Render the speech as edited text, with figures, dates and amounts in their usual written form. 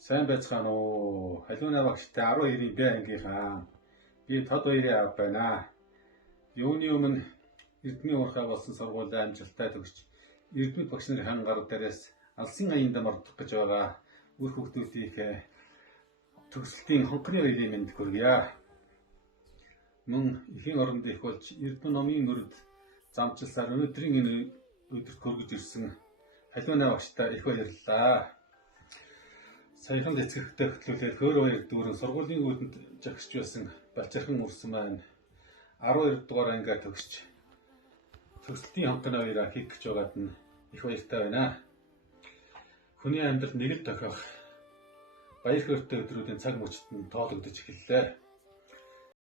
Сайн байцгаана уу? Халиуна багштай 12-ийн Б ангийнхаа би тод баярын аав байна. Юуны өмнө Эрдмийн уурхай болсон сургуулиа амжилттай төгсч Эрдмийн багш нарын гар дээрээс алсын аяндаа мордох гэж байгаа үр хүүхдүүдийг төгсөлтийн хонхны баярын мэнд хүргье. Мөн эхийн оронд их болж Эрдмийн номын нүрд замчилсаар өнөөдрийн энэ өдөрт хүргэж ирсэн халиуна багштай их баярлалаа. Саяхан эцэгтэй хөтлүүлээд хөөр баяр дүүрэн сургуулийн үүдэнд жагсч байсан Балчирхан үрсэн маань 12 дугаар ангиар төгсч төгсөлтийн хонхны баяраа хийх гэж байгаад нь их баяртай байна. Хүний амьдрал нэг л тохиох баяр хөөртэй өдрүүдийн цаг мөчтөнд тоологдож эхэллээ.